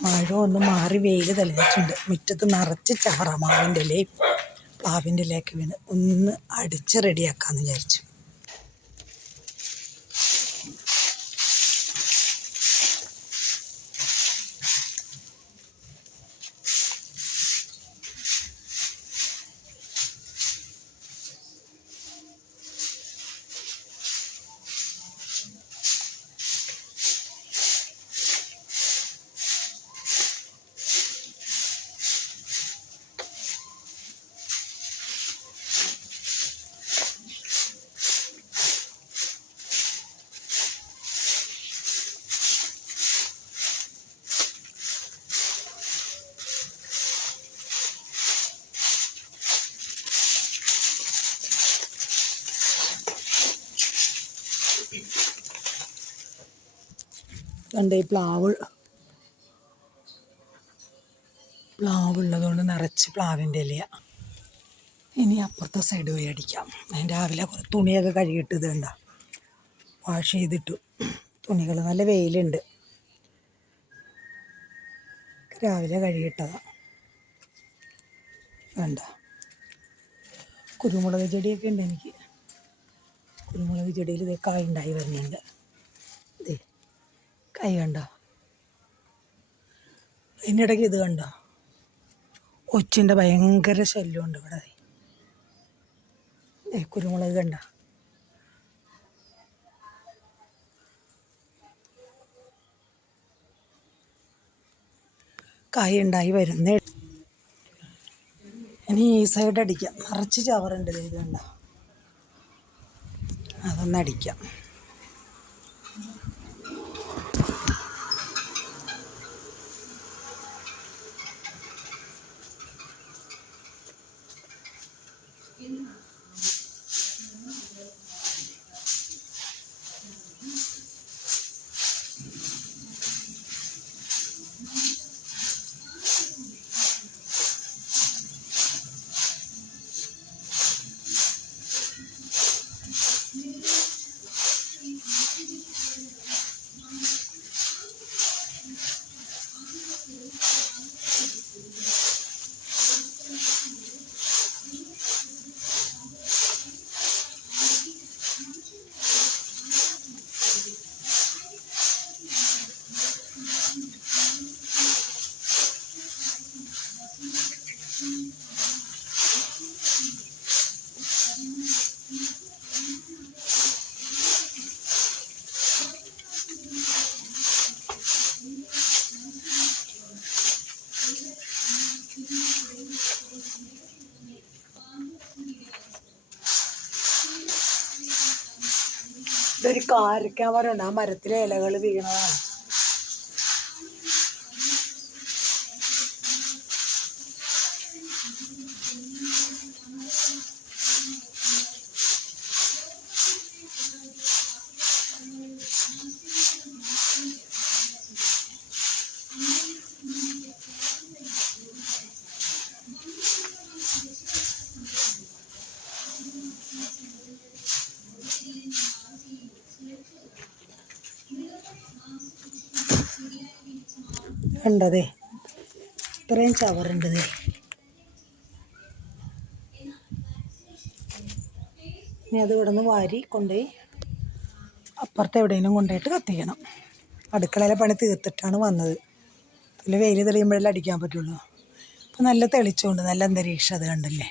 മഴ ഒന്ന് മാറി വെയിൽ തെളിഞ്ഞിട്ടുണ്ട്. മുറ്റത്ത് നിറച്ച് ചാറമാവിന്റെ ഇലയും പ്ലാവിന്റെ ഇലയൊക്കെ വീണ്. ഒന്ന് അടിച്ച് റെഡിയാക്കാമെന്ന് വിചാരിച്ചു. കണ്ട പ്ലാവ്. പ്ലാവ് ഉള്ളതുകൊണ്ട് നിറച്ച് പ്ലാവിന്റെ ഇലയ. ഇനി അപ്പുറത്തെ സൈഡ് പോയി അടിക്കാം. ഞാൻ രാവിലെ കുറേ തുണിയൊക്കെ കഴുകിയിട്ട് ഇത് കണ്ട വാഷ് ചെയ്തിട്ടു. തുണികൾ നല്ല വെയിലുണ്ട്. രാവിലെ കഴുകിയിട്ടതാണ് വേണ്ട കുരുമുളക് ചെടിയൊക്കെ ഉണ്ട് എനിക്ക്? കുരുമുളക് ചെടിയിൽ ഇതേ കായ ഉണ്ടായി വരുന്നുണ്ട്. ഇത് കൈ കണ്ടോ? അതിനിടയ്ക്ക് ഇത് കണ്ടോ? ഒച്ചിന്റെ ഭയങ്കര ശല്യമുണ്ട് ഇവിടെ കുരുമുളക് കണ്ട? കായ ഉണ്ടായി വരുന്നേ. ഇനി ഈ സൈഡ് അടിക്കാം. നിറച്ച് ചവറുണ്ട് ഇത് കണ്ട? അതൊന്ന് അടിക്കാം. ഇതൊരു കാരക്ക മരമുണ്ട് ആ മരത്തിലെ ഇലകൾ വീണതാണ്. ഉണ്ടതേ ഇത്രയും ചവറുണ്ടത് ഇനി അത് ഇവിടെ നിന്ന് വാരി കൊണ്ടുപോയി അപ്പുറത്ത് എവിടെയെങ്കിലും കൊണ്ടുപോയിട്ട് കത്തിക്കണം. അടുക്കളയിലെ പണി തീർത്തിട്ടാണ് വന്നത്. അതിൽ വെയിൽ തെളിയുമ്പോഴല്ലേ അടിക്കാൻ പറ്റുള്ളൂ. അപ്പം നല്ല തെളിച്ചമുണ്ട് നല്ല അന്തരീക്ഷം അത് കണ്ടല്ലേ?